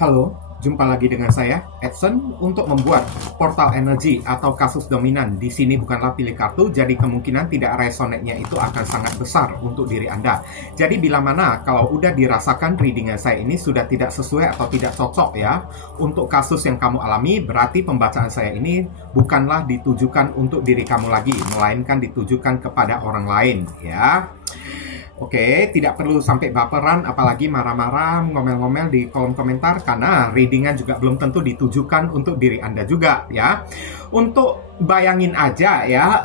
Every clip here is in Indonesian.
Halo, jumpa lagi dengan saya, Edson, untuk membuat portal energi atau kasus dominan. Di sini bukanlah pilih kartu, jadi kemungkinan tidak resonate-nya itu akan sangat besar untuk diri Anda. Jadi bila mana kalau udah dirasakan readingan saya ini sudah tidak sesuai atau tidak cocok ya, untuk kasus yang kamu alami, berarti pembacaan saya ini bukanlah ditujukan untuk diri kamu lagi, melainkan ditujukan kepada orang lain ya. Oke, tidak perlu sampai baperan, apalagi marah-marah, ngomel-ngomel di kolom komentar, karena readingan juga belum tentu ditujukan untuk diri Anda juga, ya. Untuk bayangin aja, ya,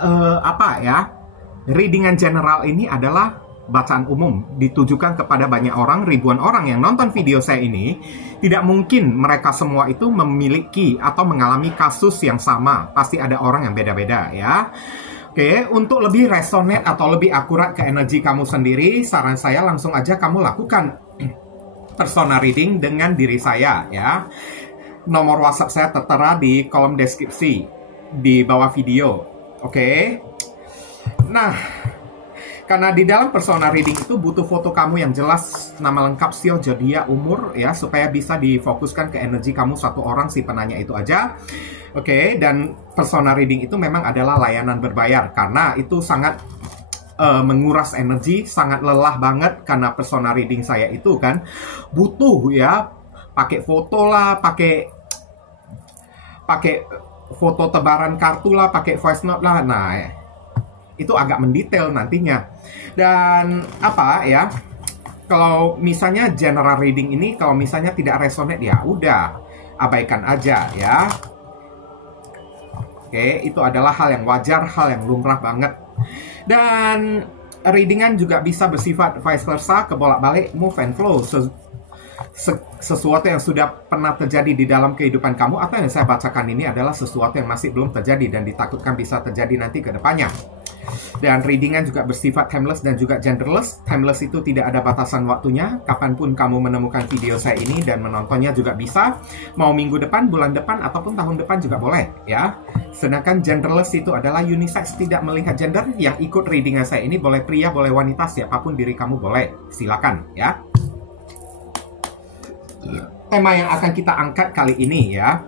readingan general ini adalah bacaan umum, ditujukan kepada banyak orang, ribuan orang yang nonton video saya ini. Tidak mungkin mereka semua itu memiliki atau mengalami kasus yang sama, pasti ada orang yang beda-beda, ya. Oke, untuk lebih resonate atau lebih akurat ke energi kamu sendiri, saran saya langsung aja kamu lakukan persona reading dengan diri saya ya. Nomor WhatsApp saya tertera di kolom deskripsi di bawah video. Oke. Nah, karena di dalam persona reading itu butuh foto kamu yang jelas, nama lengkap, sio, zodiak, umur ya, supaya bisa difokuskan ke energi kamu satu orang si penanya itu aja. Oke, dan persona reading itu memang adalah layanan berbayar karena itu sangat menguras energi, sangat lelah banget karena persona reading saya itu kan butuh ya pakai foto lah, pakai foto tebaran kartu lah, pakai voice note lah. Nah, itu agak mendetail nantinya. Dan apa ya? Kalau misalnya general reading ini kalau misalnya tidak resonate ya udah abaikan aja ya. Oke, itu adalah hal yang wajar, hal yang lumrah banget. Dan readingan juga bisa bersifat vice versa, kebolak-balik, move and flow. Sesuatu yang sudah pernah terjadi di dalam kehidupan kamu atau yang saya bacakan ini adalah sesuatu yang masih belum terjadi dan ditakutkan bisa terjadi nanti ke depannya. Dan readingan juga bersifat timeless dan juga genderless. Timeless itu tidak ada batasan waktunya. Kapanpun kamu menemukan video saya ini dan menontonnya juga bisa. Mau minggu depan, bulan depan, ataupun tahun depan juga boleh ya. Sedangkan genderless itu adalah unisex, tidak melihat gender. Yang ikut readingan saya ini boleh pria, boleh wanita, siapapun diri kamu boleh. Silakan ya. Tema yang akan kita angkat kali ini ya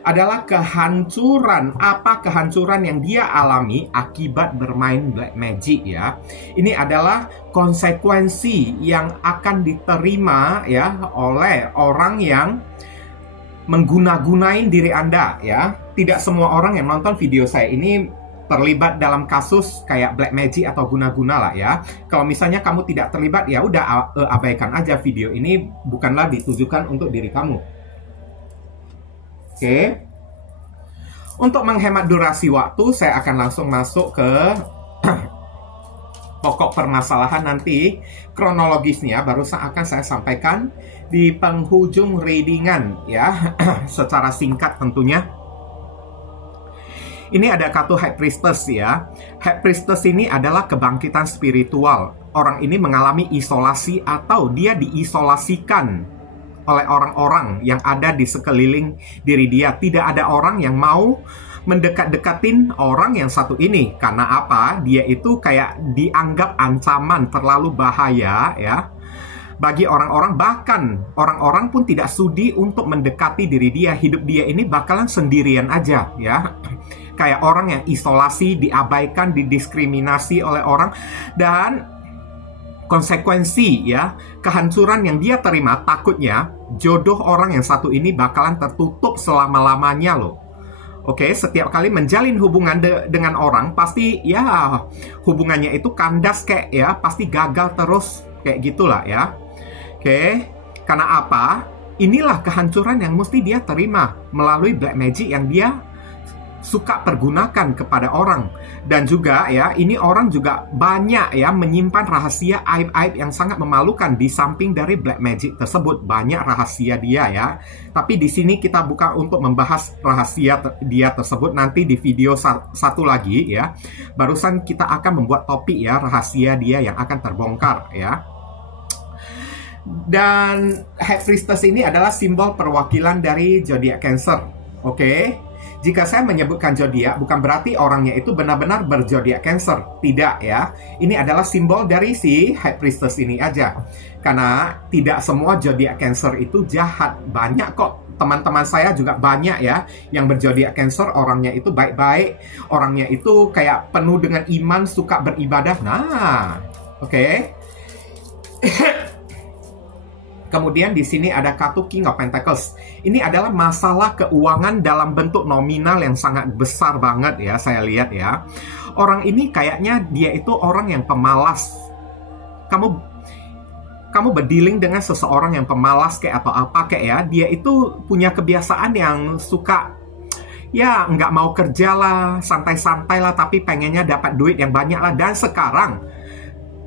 adalah kehancuran. Apa kehancuran yang dia alami akibat bermain black magic ya. Ini adalah konsekuensi yang akan diterima ya oleh orang yang mengguna-gunain diri Anda ya. Tidak semua orang yang nonton video saya ini terlibat dalam kasus kayak black magic atau guna-guna lah ya. Kalau misalnya kamu tidak terlibat ya udah abaikan aja video ini, bukanlah ditujukan untuk diri kamu. Oke. Untuk menghemat durasi waktu, saya akan langsung masuk ke pokok permasalahan nanti. Kronologisnya barusan akan saya sampaikan di penghujung readingan ya, secara singkat tentunya. Ini ada kartu High Priestess ya. High Priestess ini adalah kebangkitan spiritual. Orang ini mengalami isolasi atau dia diisolasikan oleh orang-orang yang ada di sekeliling diri dia. Tidak ada orang yang mau mendekat-dekatin orang yang satu ini. Karena apa? Dia itu kayak dianggap ancaman, terlalu bahaya ya bagi orang-orang. Bahkan orang-orang pun tidak sudi untuk mendekati diri dia. Hidup dia ini bakalan sendirian aja ya. Kayak orang yang isolasi, diabaikan, didiskriminasi oleh orang. Dan konsekuensi ya, kehancuran yang dia terima, takutnya jodoh orang yang satu ini bakalan tertutup selama-lamanya loh. Oke, setiap kali menjalin hubungan dengan orang, pasti ya hubungannya itu kandas kayak ya, pasti gagal terus kayak gitulah ya. Oke, karena apa? Inilah kehancuran yang mesti dia terima melalui black magic yang dia suka pergunakan kepada orang. Dan juga ya, ini orang juga banyak ya menyimpan rahasia aib-aib yang sangat memalukan. Di samping dari black magic tersebut banyak rahasia dia ya. Tapi di sini kita bukan untuk membahas rahasia dia tersebut, nanti di video satu lagi ya. Barusan kita akan membuat topik ya, rahasia dia yang akan terbongkar ya. Dan High Priestess ini adalah simbol perwakilan dari zodiak Cancer. Oke. Jika saya menyebutkan zodiak, bukan berarti orangnya itu benar-benar berzodiak Cancer. Tidak ya. Ini adalah simbol dari si High Priestess ini aja. Karena tidak semua zodiak Cancer itu jahat. Banyak kok teman-teman saya juga banyak ya yang berzodiak Cancer, orangnya itu baik-baik, orangnya itu kayak penuh dengan iman, suka beribadah. Nah, oke. Kemudian di sini ada kartu King of Pentacles. Ini adalah masalah keuangan dalam bentuk nominal yang sangat besar banget ya, saya lihat ya. Orang ini kayaknya dia itu orang yang pemalas. Kamu berdealing dengan seseorang yang pemalas kayak atau apa kayak ya. Dia itu punya kebiasaan yang suka ya nggak mau kerja lah, santai-santai lah, tapi pengennya dapat duit yang banyak lah. Dan sekarang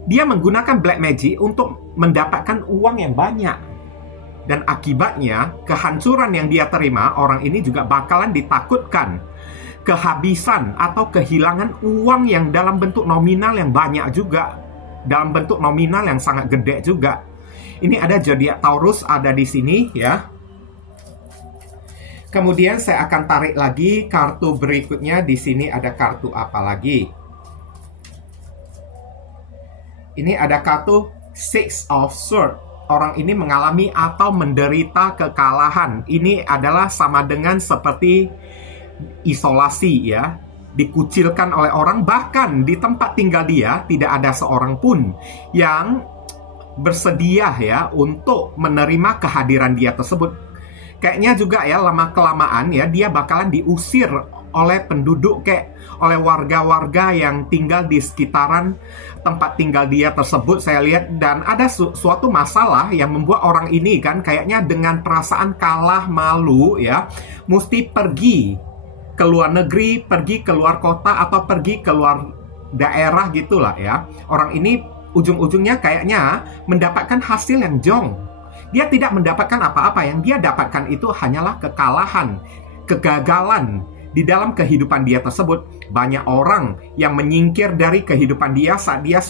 dia menggunakan black magic untuk mendapatkan uang yang banyak. Dan akibatnya, kehancuran yang dia terima, orang ini juga bakalan ditakutkan kehabisan atau kehilangan uang yang dalam bentuk nominal yang banyak juga. Dalam bentuk nominal yang sangat gede juga. Ini ada zodiak Taurus ada di sini ya. Kemudian saya akan tarik lagi kartu berikutnya. Di sini ada kartu apa lagi? Ini ada kartu Six of Swords. Orang ini mengalami atau menderita kekalahan. Ini adalah sama dengan seperti isolasi ya. Dikucilkan oleh orang, bahkan di tempat tinggal dia tidak ada seorang pun yang bersedia ya untuk menerima kehadiran dia tersebut. Kayaknya juga ya lama-kelamaan ya dia bakalan diusir oleh penduduk, kayak oleh warga-warga yang tinggal di sekitaran tempat tinggal dia tersebut, saya lihat. Dan ada suatu masalah yang membuat orang ini kan kayaknya dengan perasaan kalah, malu ya, mesti pergi ke luar negeri, pergi ke luar kota, atau pergi ke luar daerah gitulah ya. Orang ini ujung-ujungnya kayaknya mendapatkan hasil yang jong. Dia tidak mendapatkan apa-apa, yang dia dapatkan itu hanyalah kekalahan, kegagalan di dalam kehidupan dia tersebut. Banyak orang yang menyingkir dari kehidupan dia saat dia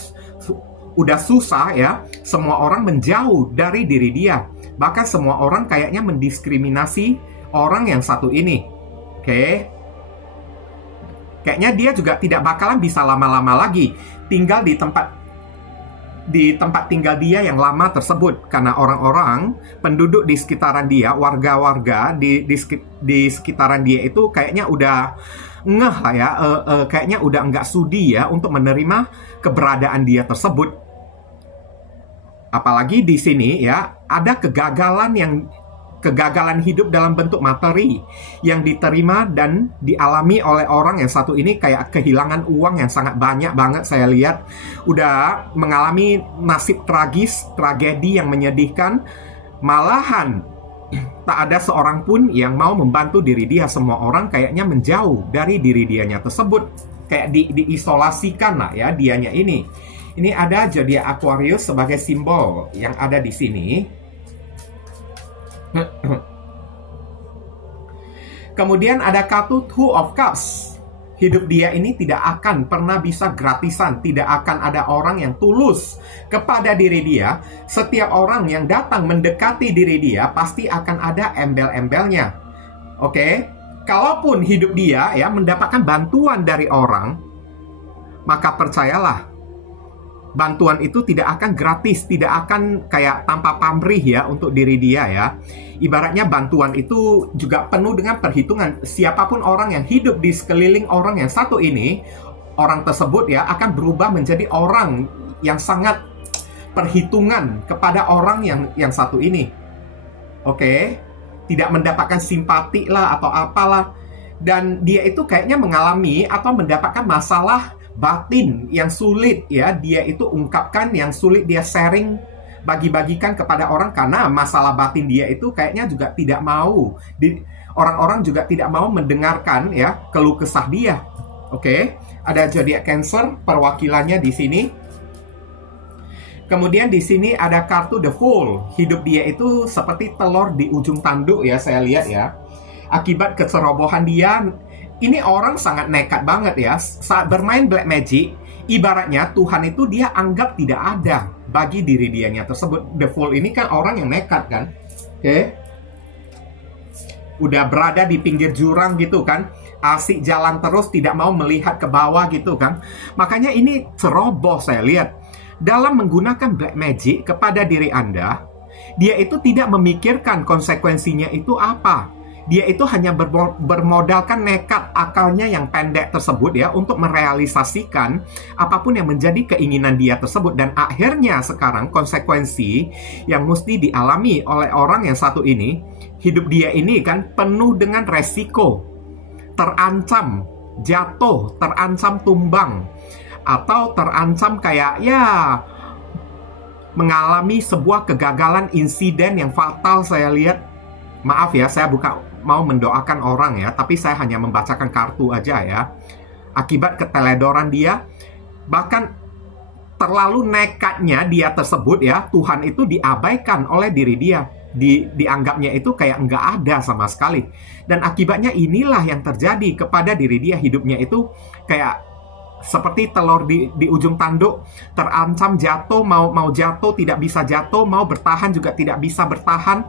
udah susah ya. Semua orang menjauh dari diri dia. Bahkan semua orang kayaknya mendiskriminasi orang yang satu ini. Oke. Kayaknya dia juga tidak bakalan bisa lama-lama lagi tinggal di tempat tinggal dia yang lama tersebut, karena orang-orang penduduk di sekitaran dia, warga-warga di sekitaran dia itu kayaknya udah ngeh lah ya, kayaknya udah nggak sudi ya untuk menerima keberadaan dia tersebut. Apalagi di sini ya ada kegagalan hidup dalam bentuk materi yang diterima dan dialami oleh orang yang satu ini, kayak kehilangan uang yang sangat banyak banget. Saya lihat udah mengalami nasib tragis, tragedi yang menyedihkan. Malahan tak ada seorang pun yang mau membantu diri dia. Semua orang kayaknya menjauh dari diri dianya tersebut, kayak diisolasikan lah ya dianya ini. Ini ada zodiak Aquarius sebagai simbol yang ada di sini. Kemudian ada kartu Two of Cups. Hidup dia ini tidak akan pernah bisa gratisan. Tidak akan ada orang yang tulus kepada diri dia. Setiap orang yang datang mendekati diri dia pasti akan ada embel-embelnya. Oke? Kalaupun hidup dia ya mendapatkan bantuan dari orang, maka percayalah, bantuan itu tidak akan gratis, tidak akan kayak tanpa pamrih ya untuk diri dia ya. Ibaratnya bantuan itu juga penuh dengan perhitungan. Siapapun orang yang hidup di sekeliling orang yang satu ini, orang tersebut ya akan berubah menjadi orang yang sangat perhitungan kepada orang yang satu ini. Oke? Tidak mendapatkan simpati lah atau apalah. Dan dia itu kayaknya mengalami atau mendapatkan masalah batin yang sulit ya dia itu ungkapkan, yang sulit dia sharing, bagi-bagikan kepada orang, karena masalah batin dia itu kayaknya juga tidak mau orang-orang juga tidak mau mendengarkan ya keluh kesah dia. Oke, ada zodiak Cancer perwakilannya di sini. Kemudian di sini ada kartu The Fool. Hidup dia itu seperti telur di ujung tanduk ya, saya lihat ya. Akibat kecerobohan dia, ini orang sangat nekat banget ya. Saat bermain black magic, ibaratnya Tuhan itu dia anggap tidak ada bagi diri dianya tersebut. The Fool ini kan orang yang nekat kan. Oke. udah berada di pinggir jurang gitu kan, asik jalan terus, tidak mau melihat ke bawah gitu kan. Makanya ini ceroboh saya lihat. Dalam menggunakan black magic kepada diri Anda, dia itu tidak memikirkan konsekuensinya itu apa. Dia itu hanya bermodalkan nekat akalnya yang pendek tersebut ya, untuk merealisasikan apapun yang menjadi keinginan dia tersebut. Dan akhirnya sekarang konsekuensi yang mesti dialami oleh orang yang satu ini, hidup dia ini kan penuh dengan resiko, terancam jatuh, terancam tumbang, atau terancam kayak ya mengalami sebuah kegagalan, insiden yang fatal. Saya lihat, maaf ya, saya bukan mau mendoakan orang ya, tapi saya hanya membacakan kartu aja ya. Akibat keteledoran dia, bahkan terlalu nekatnya dia tersebut ya, Tuhan itu diabaikan oleh diri dia. Dianggapnya itu kayak nggak ada sama sekali. Dan akibatnya inilah yang terjadi kepada diri dia. Hidupnya itu kayak seperti telur di ujung tanduk, terancam jatuh, mau jatuh tidak bisa jatuh, mau bertahan juga tidak bisa bertahan,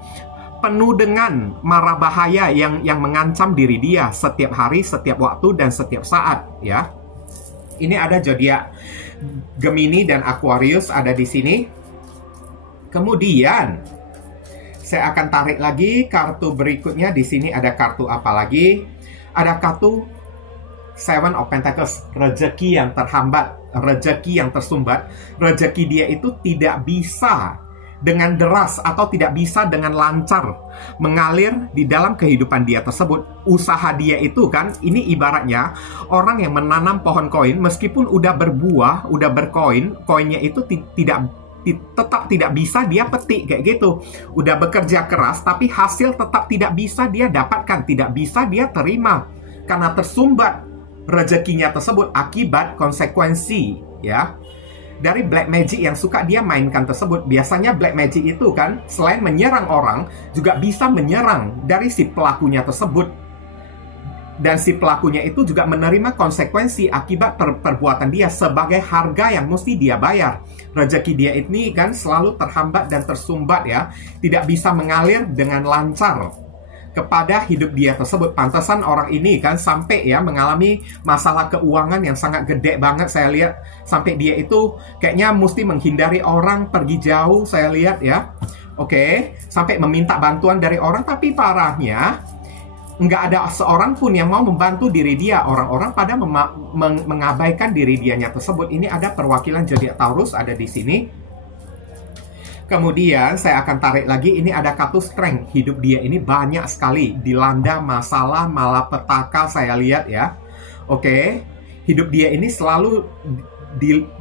penuh dengan mara bahaya yang mengancam diri dia setiap hari, setiap waktu, dan setiap saat ya. Ini ada zodiak Gemini dan Aquarius ada di sini. Kemudian saya akan tarik lagi kartu berikutnya. Di sini ada kartu apa lagi? Ada kartu Seven of Pentacles, rezeki yang terhambat, rezeki yang tersumbat. Rezeki dia itu tidak bisa dengan deras atau tidak bisa dengan lancar mengalir di dalam kehidupan dia tersebut. Usaha dia itu kan, ini ibaratnya orang yang menanam pohon koin, meskipun udah berbuah, udah berkoin, koinnya itu tetap tidak bisa dia petik kayak gitu. Udah bekerja keras, tapi hasil tetap tidak bisa dia dapatkan, tidak bisa dia terima, karena tersumbat rezekinya tersebut akibat konsekuensi ya dari black magic yang suka dia mainkan tersebut. Biasanya black magic itu kan selain menyerang orang, juga bisa menyerang dari si pelakunya tersebut. Dan si pelakunya itu juga menerima konsekuensi akibat perbuatan dia sebagai harga yang mesti dia bayar. Rezeki dia ini kan selalu terhambat dan tersumbat ya, tidak bisa mengalir dengan lancar kepada hidup dia tersebut. Pantesan orang ini kan sampai ya mengalami masalah keuangan yang sangat gede banget. Saya lihat sampai dia itu kayaknya mesti menghindari orang, pergi jauh, saya lihat ya. Oke, sampai meminta bantuan dari orang, tapi parahnya nggak ada seorang pun yang mau membantu diri dia. Orang-orang pada mengabaikan diri dianya tersebut. Ini ada perwakilan zodiak Taurus ada di sini. Kemudian saya akan tarik lagi, ini ada kartu Strength. Hidup dia ini banyak sekali dilanda masalah, malapetaka, saya lihat ya. Oke, hidup dia ini selalu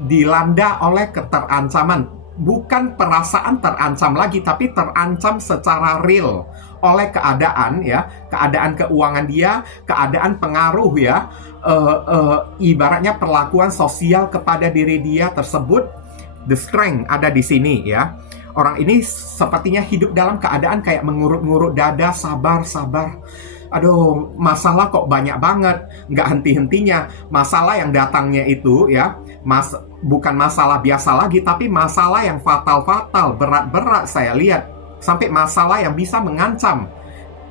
dilanda oleh keterancaman. Bukan perasaan terancam lagi, tapi terancam secara real oleh keadaan ya, keadaan keuangan dia, keadaan pengaruh ya, ibaratnya perlakuan sosial kepada diri dia tersebut. The Strength ada di sini ya. Orang ini sepertinya hidup dalam keadaan kayak mengurut-ngurut dada, sabar. Aduh, masalah kok banyak banget, nggak henti-hentinya. Masalah yang datangnya itu ya, bukan masalah biasa lagi, tapi masalah yang fatal-fatal, berat-berat saya lihat. Sampai masalah yang bisa mengancam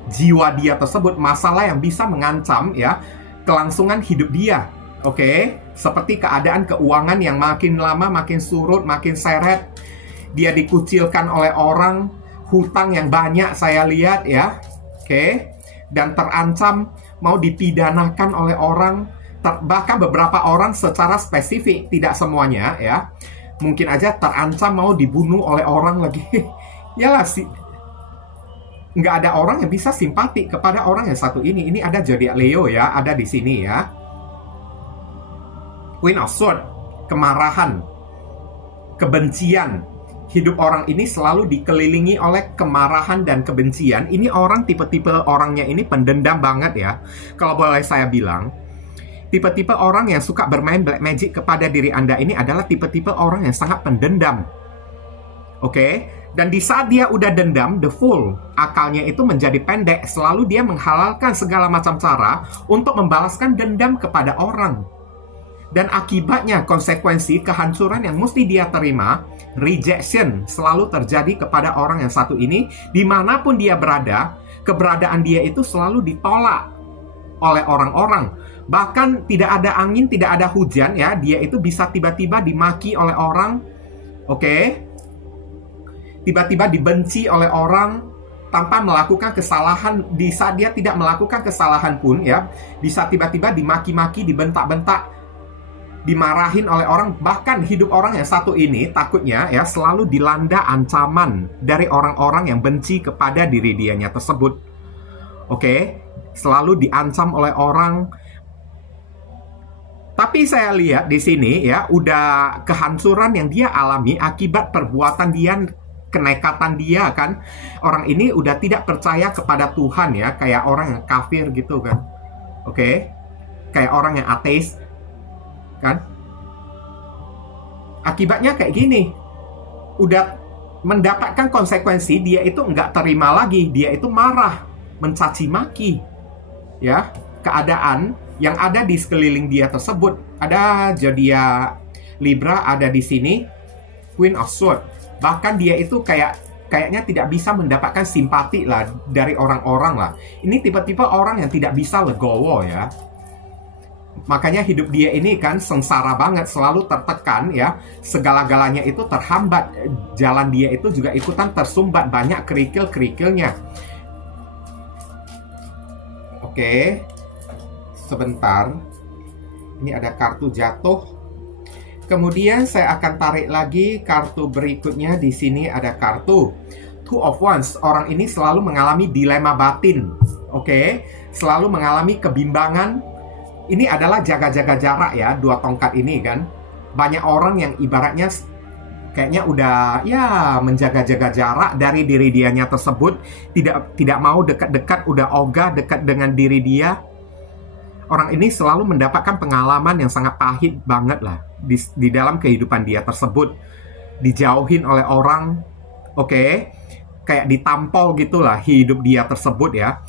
jiwa dia tersebut, masalah yang bisa mengancam ya kelangsungan hidup dia. Oke, seperti keadaan keuangan yang makin lama makin surut, makin seret. Dia dikucilkan oleh orang, hutang yang banyak saya lihat ya. Oke, dan terancam mau dipidanakan oleh orang, bahkan beberapa orang secara spesifik, tidak semuanya ya. Mungkin aja terancam mau dibunuh oleh orang lagi. Yalah sih, nggak ada orang yang bisa simpati kepada orang yang satu ini. Ini ada zodiak Leo ya, ada di sini ya. Queen of Swords, kemarahan, kebencian. Hidup orang ini selalu dikelilingi oleh kemarahan dan kebencian. Ini orang tipe-tipe orangnya ini pendendam banget ya. Kalau boleh saya bilang, tipe-tipe orang yang suka bermain black magic kepada diri Anda ini adalah tipe-tipe orang yang sangat pendendam. Oke? Dan di saat dia udah dendam, the fool, akalnya itu menjadi pendek. Selalu dia menghalalkan segala macam cara untuk membalaskan dendam kepada orang. Dan akibatnya konsekuensi kehancuran yang mesti dia terima, rejection, selalu terjadi kepada orang yang satu ini. Dimanapun dia berada, Keberadaan dia itu selalu ditolak oleh orang-orang. Bahkan tidak ada angin, tidak ada hujan ya, dia itu bisa tiba-tiba dimaki oleh orang, oke? Tiba-tiba dibenci oleh orang tanpa melakukan kesalahan. Di saat dia tidak melakukan kesalahan pun ya, bisa tiba-tiba dimaki-maki, dibentak-bentak, dimarahin oleh orang. Bahkan hidup orang yang satu ini takutnya ya selalu dilanda ancaman dari orang-orang yang benci kepada diri dianya tersebut. Oke? Selalu diancam oleh orang. Tapi saya lihat di sini ya, udah kehancuran yang dia alami akibat perbuatan dia, kenekatan dia kan. Orang ini udah tidak percaya kepada Tuhan ya, kayak orang yang kafir gitu kan. Oke? Kayak orang yang ateis kan. Akibatnya kayak gini. Udah mendapatkan konsekuensi, dia itu nggak terima lagi, dia itu marah, mencaci maki. Ya, keadaan yang ada di sekeliling dia tersebut. Ada zodiak Libra ada di sini, Queen of Swords. Bahkan dia itu kayaknya tidak bisa mendapatkan simpati lah dari orang-orang lah. Ini tipe-tipe orang yang tidak bisa legowo ya. Makanya hidup dia ini kan sengsara banget, selalu tertekan ya. Segala-galanya itu terhambat. Jalan dia itu juga ikutan tersumbat, banyak kerikil-kerikilnya. Oke. Sebentar. Ini ada kartu jatuh. Kemudian saya akan tarik lagi kartu berikutnya. Di sini ada kartu Two of Wands. Orang ini selalu mengalami dilema batin. Oke, selalu mengalami kebimbangan. Ini adalah jaga-jaga jarak ya, dua tongkat ini kan. Banyak orang yang ibaratnya kayaknya udah ya menjaga-jaga jarak dari diri dianya tersebut. Tidak mau dekat-dekat, udah ogah dekat dengan diri dia. Orang ini selalu mendapatkan pengalaman yang sangat pahit banget lah di dalam kehidupan dia tersebut. Dijauhin oleh orang, oke, kayak ditampol gitulah hidup dia tersebut ya.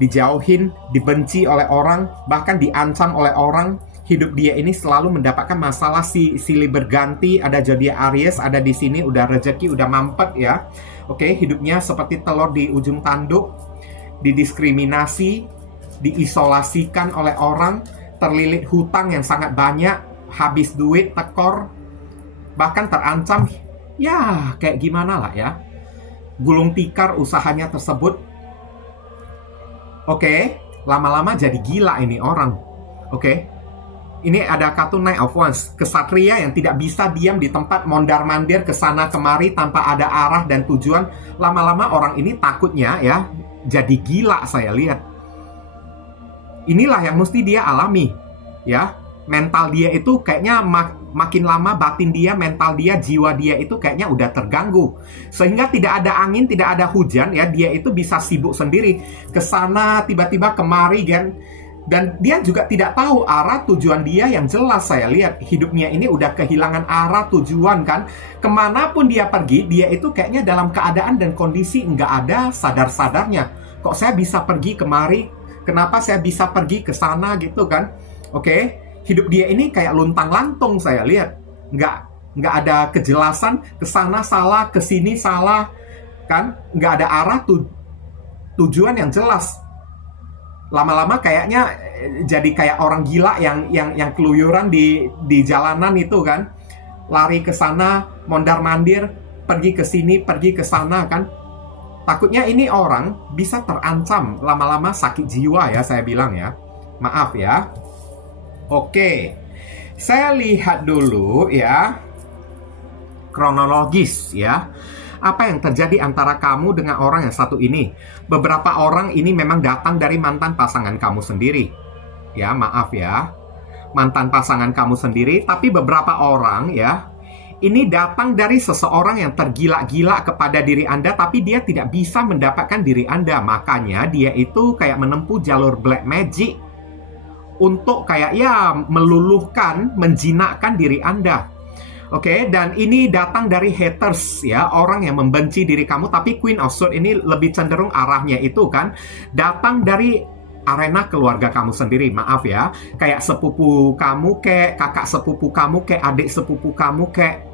Dijauhin, dibenci oleh orang, bahkan diancam oleh orang. Hidup dia ini selalu mendapatkan masalah silih berganti. Ada zodiak Aries ada di sini, udah rezeki udah mampet ya. Oke, hidupnya seperti telur di ujung tanduk, didiskriminasi, diisolasikan oleh orang, terlilit hutang yang sangat banyak, habis duit, tekor, bahkan terancam, ya kayak gimana lah ya, gulung tikar usahanya tersebut. Oke, lama-lama jadi gila ini orang. Oke, ini ada kartu Knight of Wands, kesatria yang tidak bisa diam di tempat, mondar-mandir kesana kemari tanpa ada arah dan tujuan. Lama-lama orang ini takutnya ya jadi gila saya lihat. Inilah yang mesti dia alami ya. Mental dia itu kayaknya makin lama batin dia, mental dia, jiwa dia itu kayaknya udah terganggu. Sehingga tidak ada angin, tidak ada hujan ya, dia itu bisa sibuk sendiri kesana tiba-tiba kemari kan. Dan dia juga tidak tahu arah tujuan dia yang jelas. Saya lihat hidupnya ini udah kehilangan arah tujuan kan. Kemanapun dia pergi, dia itu kayaknya dalam keadaan dan kondisi nggak ada sadar-sadarnya. Kok saya bisa pergi kemari? Kenapa saya bisa pergi ke sana gitu kan? Oke, hidup dia ini kayak luntang-lantung saya lihat. Nggak ada kejelasan, ke sana salah, ke sini salah kan? Nggak ada arah tujuan yang jelas. Lama-lama kayaknya jadi kayak orang gila yang keluyuran di jalanan itu kan. Lari ke sana, mondar-mandir, pergi ke sini, pergi ke sana kan. Takutnya ini orang bisa terancam, lama-lama sakit jiwa ya saya bilang ya. Maaf ya. Oke, saya lihat dulu ya kronologis ya. Apa yang terjadi antara kamu dengan orang yang satu ini. Beberapa orang ini memang datang dari mantan pasangan kamu sendiri. Ya, maaf ya. Mantan pasangan kamu sendiri, tapi beberapa orang ya ini datang dari seseorang yang tergila-gila kepada diri Anda, tapi dia tidak bisa mendapatkan diri Anda. Makanya dia itu kayak menempuh jalur black magic untuk kayak ya meluluhkan, menjinakkan diri Anda. Oke, dan ini datang dari haters ya, orang yang membenci diri kamu. Tapi Queen of Swords ini lebih cenderung arahnya itu kan datang dari arena keluarga kamu sendiri. Maaf ya, kayak sepupu kamu kek, kakak sepupu kamu kek, adik sepupu kamu kek.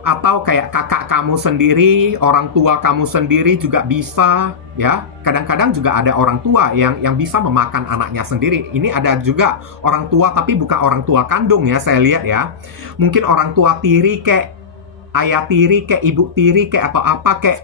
atau kayak kakak kamu sendiri, orang tua kamu sendiri juga bisa, ya. Kadang-kadang juga ada orang tua yang bisa memakan anaknya sendiri. Ini ada juga orang tua tapi bukan orang tua kandung ya, saya lihat ya. Mungkin orang tua tiri kayak ayah tiri, kayak ibu tiri, kayak atau apa kayak.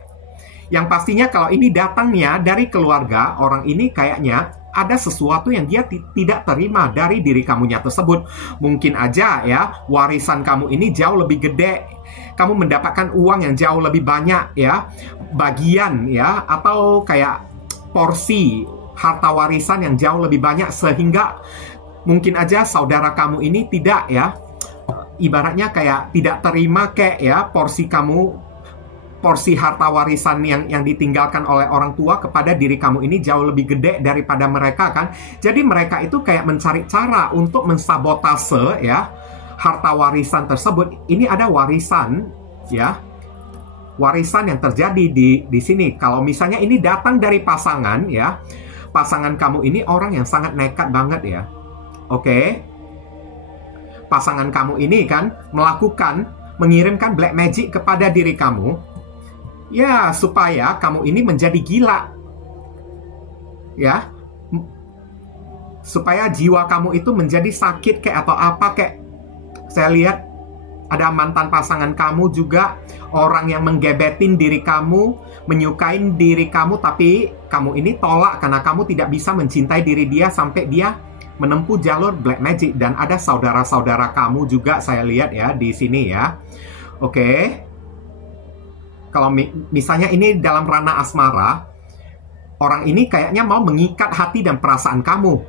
Yang pastinya kalau ini datangnya dari keluarga, orang ini kayaknya ada sesuatu yang dia tidak terima dari diri kamunya tersebut. Mungkin aja ya, warisan kamu ini jauh lebih gede. Kamu mendapatkan uang yang jauh lebih banyak ya, bagian ya, atau kayak porsi harta warisan yang jauh lebih banyak, sehingga mungkin aja saudara kamu ini tidak ya, ibaratnya kayak tidak terima kayak ya porsi harta warisan yang ditinggalkan oleh orang tua kepada diri kamu ini jauh lebih gede daripada mereka kan. Jadi mereka itu kayak mencari cara untuk mensabotase ya harta warisan tersebut. Ini ada warisan ya, warisan yang terjadi di sini. Kalau misalnya ini datang dari pasangan ya, pasangan kamu ini orang yang sangat nekat banget ya. Oke. Pasangan kamu ini kan mengirimkan black magic kepada diri kamu. Ya, supaya kamu ini menjadi gila. Ya. Supaya jiwa kamu itu menjadi sakit kayak atau apa kayak. Saya lihat ada mantan pasangan kamu juga, orang yang menggebetin diri kamu, menyukain diri kamu, tapi kamu ini tolak karena kamu tidak bisa mencintai diri dia sampai dia menempuh jalur black magic. Dan ada saudara-saudara kamu juga saya lihat ya di sini ya. Oke. Kalau misalnya ini dalam ranah asmara, orang ini kayaknya mau mengikat hati dan perasaan kamu,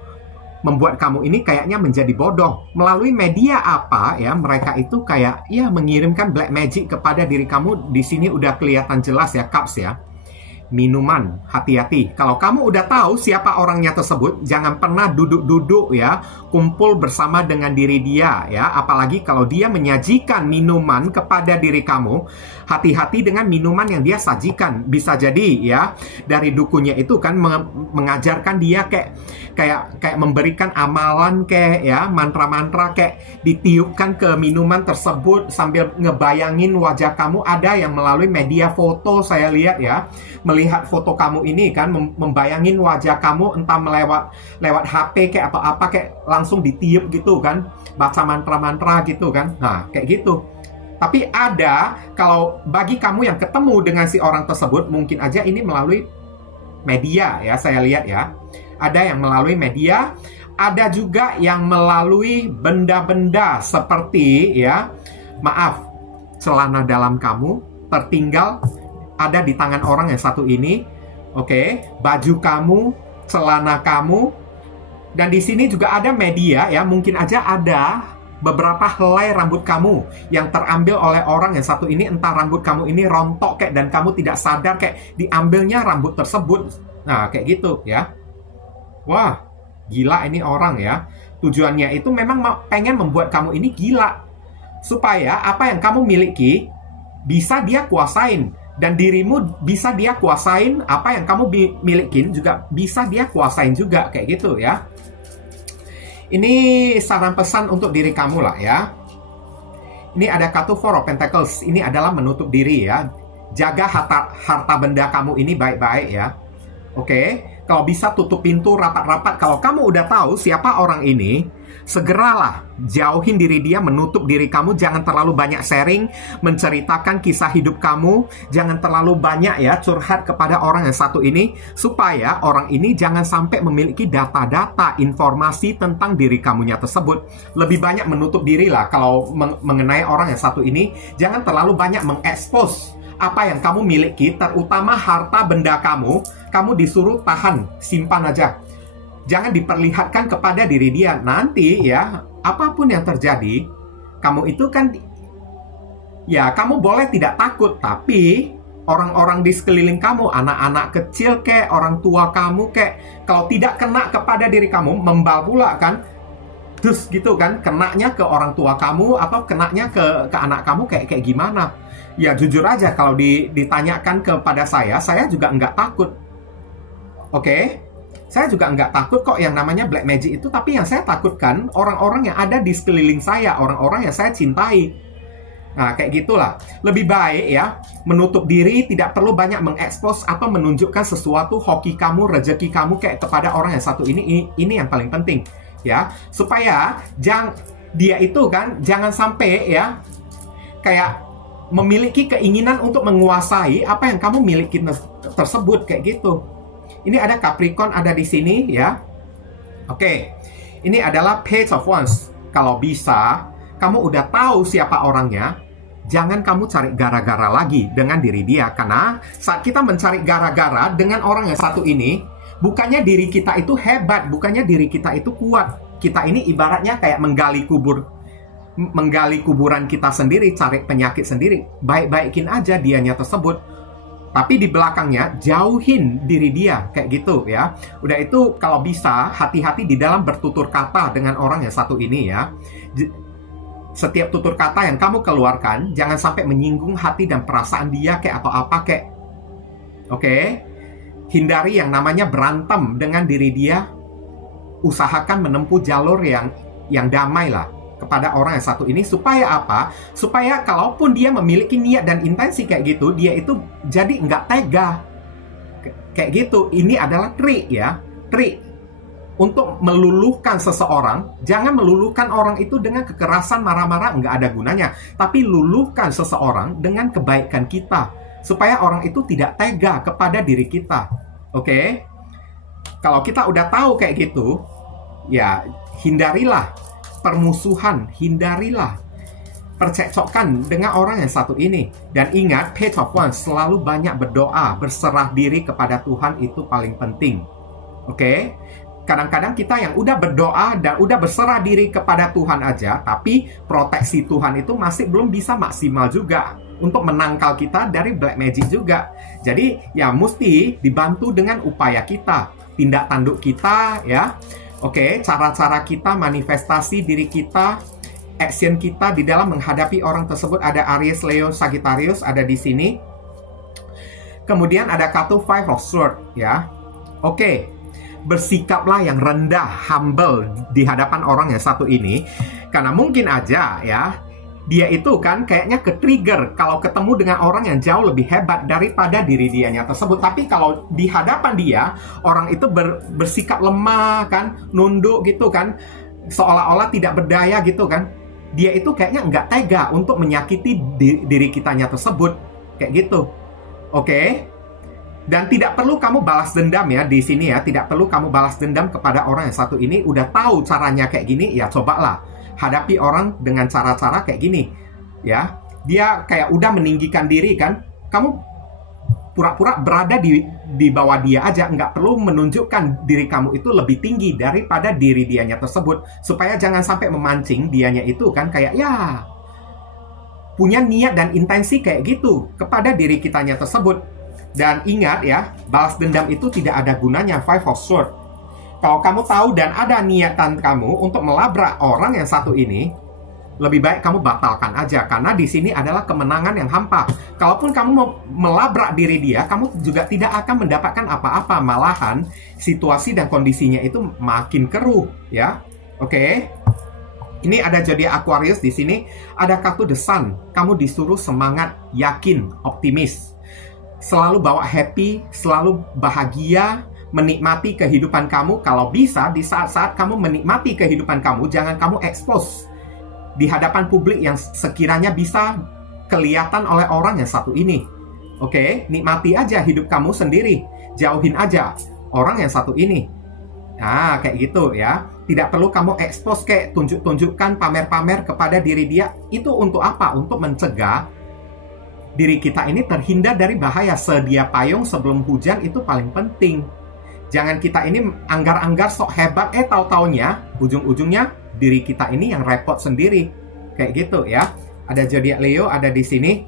membuat kamu ini kayaknya menjadi bodoh. Melalui media apa ya, mereka itu kayak ya mengirimkan black magic kepada diri kamu. Di sini udah kelihatan jelas ya, cups ya. Minuman, hati-hati. Kalau kamu udah tahu siapa orangnya tersebut, jangan pernah duduk-duduk ya, kumpul bersama dengan diri dia ya. Apalagi kalau dia menyajikan minuman kepada diri kamu, hati-hati dengan minuman yang dia sajikan. Bisa jadi ya, dari dukunnya itu kan mengajarkan dia kayak memberikan amalan kayak ya, mantra-mantra kayak ditiupkan ke minuman tersebut sambil ngebayangin wajah kamu. Ada yang melalui media foto saya lihat ya, melihat foto kamu ini kan, membayangin wajah kamu entah lewat HP kayak atau apa kayak langsung ditiup gitu kan, baca mantra-mantra gitu kan. Nah, kayak gitu. Tapi ada, kalau bagi kamu yang ketemu dengan si orang tersebut, mungkin aja ini melalui media ya, saya lihat ya. Ada yang melalui media, ada juga yang melalui benda-benda seperti ya, maaf, celana dalam kamu tertinggal ada di tangan orang yang satu ini. Oke, baju kamu, celana kamu, dan di sini juga ada media ya, mungkin aja ada beberapa helai rambut kamu yang terambil oleh orang yang satu ini. Entah rambut kamu ini rontok kayak dan kamu tidak sadar kayak diambilnya rambut tersebut. Nah, kayak gitu ya. Wah, gila ini orang ya. Tujuannya itu memang pengen membuat kamu ini gila, supaya apa yang kamu miliki bisa dia kuasain, dan dirimu bisa dia kuasain. Apa yang kamu milikin juga bisa dia kuasain juga, kayak gitu ya. Ini saran pesan untuk diri kamu lah ya. Ini ada kartu Four of Pentacles. Ini adalah menutup diri ya. Jaga harta benda kamu ini baik-baik ya. Oke. Kalau bisa tutup pintu rapat-rapat. Kalau kamu udah tahu siapa orang ini, segeralah jauhin diri dia, menutup diri kamu. Jangan terlalu banyak sharing, menceritakan kisah hidup kamu. Jangan terlalu banyak ya curhat kepada orang yang satu ini, supaya orang ini jangan sampai memiliki data-data, informasi tentang diri kamunya tersebut. Lebih banyak menutup diri lah kalau mengenai orang yang satu ini. Jangan terlalu banyak mengekspos apa yang kamu miliki, terutama harta benda kamu. Kamu disuruh tahan, simpan aja. Jangan diperlihatkan kepada diri dia. Nanti ya, apapun yang terjadi, kamu itu kan, ya kamu boleh tidak takut, tapi orang-orang di sekeliling kamu, anak-anak kecil kek, orang tua kamu kek, kalau tidak kena kepada diri kamu, membal pula kan, terus gitu kan, kenanya ke orang tua kamu atau kenanya ke anak kamu kayak gimana. Ya jujur aja, kalau ditanyakan kepada saya juga nggak takut. Oke? Saya juga nggak takut kok yang namanya black magic itu, tapi yang saya takutkan orang-orang yang ada di sekeliling saya, orang-orang yang saya cintai. Nah, kayak gitulah. Lebih baik ya, menutup diri, tidak perlu banyak mengekspos atau menunjukkan sesuatu hoki kamu, rezeki kamu kayak kepada orang yang satu ini yang paling penting ya. Supaya dia itu kan jangan sampai ya kayak memiliki keinginan untuk menguasai apa yang kamu miliki tersebut kayak gitu. Ini ada Capricorn ada di sini ya. Oke. Ini adalah Page of Wands. Kalau bisa kamu udah tahu siapa orangnya, jangan kamu cari gara-gara lagi dengan diri dia. Karena saat kita mencari gara-gara dengan orang yang satu ini, bukannya diri kita itu hebat, bukannya diri kita itu kuat. Kita ini ibaratnya kayak menggali kuburan kita sendiri, cari penyakit sendiri. Baik-baikin aja dianya tersebut. Tapi di belakangnya, jauhin diri dia. Kayak gitu ya. Udah itu kalau bisa, hati-hati di dalam bertutur kata dengan orang yang satu ini ya. Setiap tutur kata yang kamu keluarkan, jangan sampai menyinggung hati dan perasaan dia kayak atau apa kayak. Oke? Hindari yang namanya berantem dengan diri dia. Usahakan menempuh jalur yang damai lah kepada orang yang satu ini. Supaya apa? Supaya kalaupun dia memiliki niat dan intensi kayak gitu, dia itu jadi nggak tega. Kayak gitu. Ini adalah trik ya. Trik. Untuk meluluhkan seseorang, jangan meluluhkan orang itu dengan kekerasan, marah-marah, nggak ada gunanya. Tapi luluhkan seseorang dengan kebaikan kita. Supaya orang itu tidak tega kepada diri kita. Oke? Kalau kita udah tahu kayak gitu, ya hindarilah permusuhan, hindarilah percekcokan dengan orang yang satu ini. Dan ingat, Page of Wands selalu banyak berdoa, berserah diri kepada Tuhan itu paling penting. Oke? Kadang-kadang kita yang udah berdoa dan udah berserah diri kepada Tuhan aja, tapi proteksi Tuhan itu masih belum bisa maksimal juga untuk menangkal kita dari black magic juga. Jadi ya mesti dibantu dengan upaya kita, tindak tanduk kita ya. Oke, cara-cara kita manifestasi diri kita, action kita di dalam menghadapi orang tersebut. Ada Aries, Leo, Sagittarius ada di sini. Kemudian ada kartu Five of Swords ya. Oke. Bersikaplah yang rendah, humble di hadapan orang yang satu ini. Karena mungkin aja ya, dia itu kan kayaknya ke-trigger kalau ketemu dengan orang yang jauh lebih hebat daripada diri dianya tersebut. Tapi kalau di hadapan dia, orang itu bersikap lemah kan, nunduk gitu kan, seolah-olah tidak berdaya gitu kan. Dia itu kayaknya nggak tega untuk menyakiti diri kitanya tersebut. Kayak gitu. Oke? Dan tidak perlu kamu balas dendam ya di sini ya. Tidak perlu kamu balas dendam kepada orang yang satu ini. Udah tahu caranya kayak gini, ya cobalah. Hadapi orang dengan cara-cara kayak gini. Ya, dia kayak udah meninggikan diri kan. Kamu pura-pura berada di bawah dia aja. Nggak perlu menunjukkan diri kamu itu lebih tinggi daripada diri dianya tersebut. Supaya jangan sampai memancing dianya itu kan kayak ya punya niat dan intensi kayak gitu kepada diri kitanya tersebut. Dan ingat ya, balas dendam itu tidak ada gunanya. Five of Swords. Kalau kamu tahu dan ada niatan kamu untuk melabrak orang yang satu ini, lebih baik kamu batalkan aja. Karena di sini adalah kemenangan yang hampa. Kalaupun kamu mau melabrak diri dia, kamu juga tidak akan mendapatkan apa-apa. Malahan, situasi dan kondisinya itu makin keruh ya. Oke? Ini ada zodiak Aquarius di sini. Ada kartu The Sun. Kamu disuruh semangat, yakin, optimis. Selalu bawa happy, selalu bahagia, menikmati kehidupan kamu. Kalau bisa, di saat-saat kamu menikmati kehidupan kamu, jangan kamu expose di hadapan publik yang sekiranya bisa kelihatan oleh orang yang satu ini. Oke, nikmati aja hidup kamu sendiri. Jauhin aja orang yang satu ini. Nah, kayak gitu ya. Tidak perlu kamu expose kayak tunjuk-tunjukkan, pamer-pamer kepada diri dia. Itu untuk apa? Untuk mencegah diri kita ini terhindar dari bahaya. Sedia payung sebelum hujan itu paling penting. Jangan kita ini anggar-anggar sok hebat, tahu-taunya ujung-ujungnya diri kita ini yang repot sendiri. Kayak gitu ya. Ada zodiak Leo ada di sini.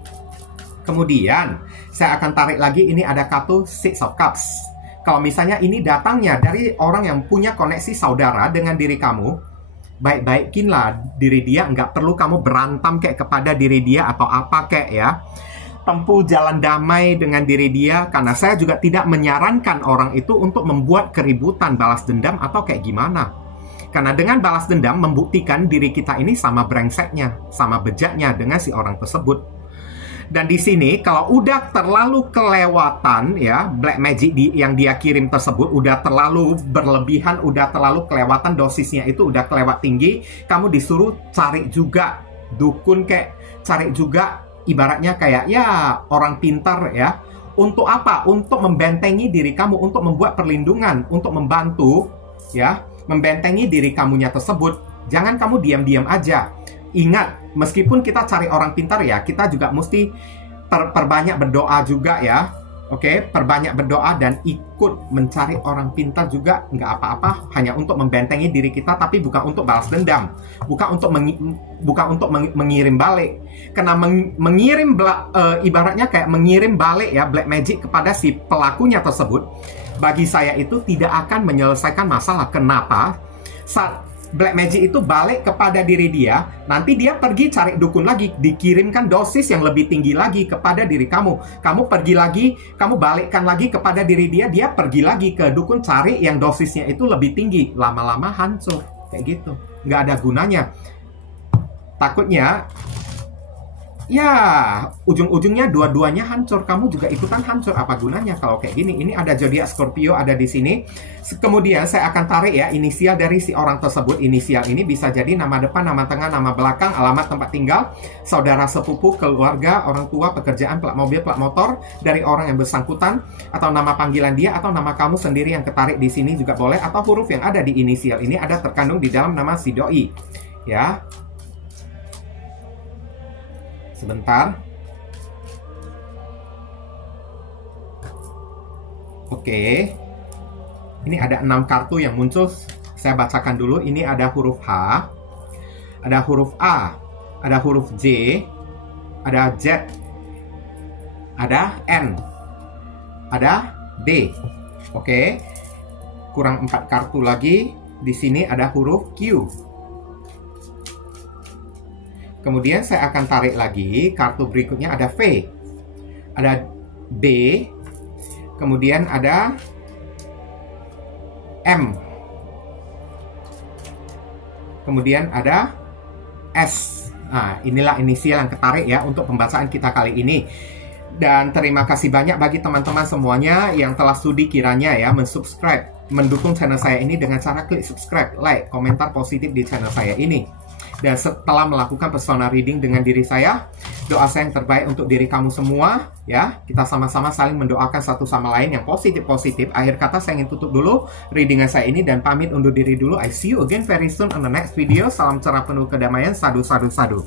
Kemudian saya akan tarik lagi, ini ada kartu Six of Cups. Kalau misalnya ini datangnya dari orang yang punya koneksi saudara dengan diri kamu, baik-baikinlah diri dia. Nggak perlu kamu berantem kayak kepada diri dia atau apa kayak ya. Tempuh jalan damai dengan diri dia. Karena saya juga tidak menyarankan orang itu untuk membuat keributan, balas dendam atau kayak gimana. Karena dengan balas dendam membuktikan diri kita ini sama brengseknya, sama bejatnya dengan si orang tersebut. Dan di sini kalau udah terlalu kelewatan ya, black magic yang dia kirim tersebut udah terlalu berlebihan, udah terlalu kelewatan, dosisnya itu udah kelewat tinggi, kamu disuruh cari juga dukun, kayak cari juga ibaratnya kayak ya orang pintar ya. Untuk apa? Untuk membentengi diri kamu, untuk membuat perlindungan, untuk membantu ya, membentengi diri kamunya tersebut. Jangan kamu diam-diam aja. Ingat, meskipun kita cari orang pintar ya, kita juga mesti perbanyak berdoa juga ya. Oke, perbanyak berdoa dan ikut mencari orang pintar juga nggak apa-apa, hanya untuk membentengi diri kita, tapi bukan untuk balas dendam, bukan untuk mengirim balik. Karena mengirim ibaratnya kayak mengirim balik ya black magic kepada si pelakunya tersebut, bagi saya itu tidak akan menyelesaikan masalah. Kenapa? Saat black magic itu balik kepada diri dia, nanti dia pergi cari dukun lagi, dikirimkan dosis yang lebih tinggi lagi kepada diri kamu. Kamu pergi lagi, kamu balikkan lagi kepada diri dia, dia pergi lagi ke dukun cari yang dosisnya itu lebih tinggi. Lama-lama hancur, kayak gitu. Nggak ada gunanya. Takutnya ya ujung-ujungnya dua-duanya hancur, kamu juga ikutan hancur. Apa gunanya kalau kayak gini? Ini ada zodiak Scorpio ada di sini. Kemudian saya akan tarik ya inisial dari si orang tersebut. Inisial ini bisa jadi nama depan, nama tengah, nama belakang, alamat tempat tinggal, saudara sepupu, keluarga, orang tua, pekerjaan, plat mobil, plat motor dari orang yang bersangkutan, atau nama panggilan dia, atau nama kamu sendiri yang ketarik di sini juga boleh, atau huruf yang ada di inisial ini ada terkandung di dalam nama si doi. Ya. Sebentar. Oke. Ini ada 6 kartu yang muncul. Saya bacakan dulu. Ini ada huruf H, ada huruf A, ada huruf J, ada Z, ada N, ada D. Oke. Kurang 4 kartu lagi. Di sini ada huruf Q. Kemudian saya akan tarik lagi kartu berikutnya, ada V, ada D, kemudian ada M, kemudian ada S. Nah, inilah inisial yang ketarik ya untuk pembacaan kita kali ini. Dan terima kasih banyak bagi teman-teman semuanya yang telah sudi kiranya ya mensubscribe, mendukung channel saya ini dengan cara klik subscribe, like, komentar positif di channel saya ini. Dan setelah melakukan personal reading dengan diri saya, doa saya yang terbaik untuk diri kamu semua ya. Kita sama-sama saling mendoakan satu sama lain yang positif-positif. Akhir kata saya ingin tutup dulu readingan saya ini dan pamit undur diri dulu. I see you again very soon on the next video. Salam cerah penuh kedamaian. Sadu, sadu, sadu.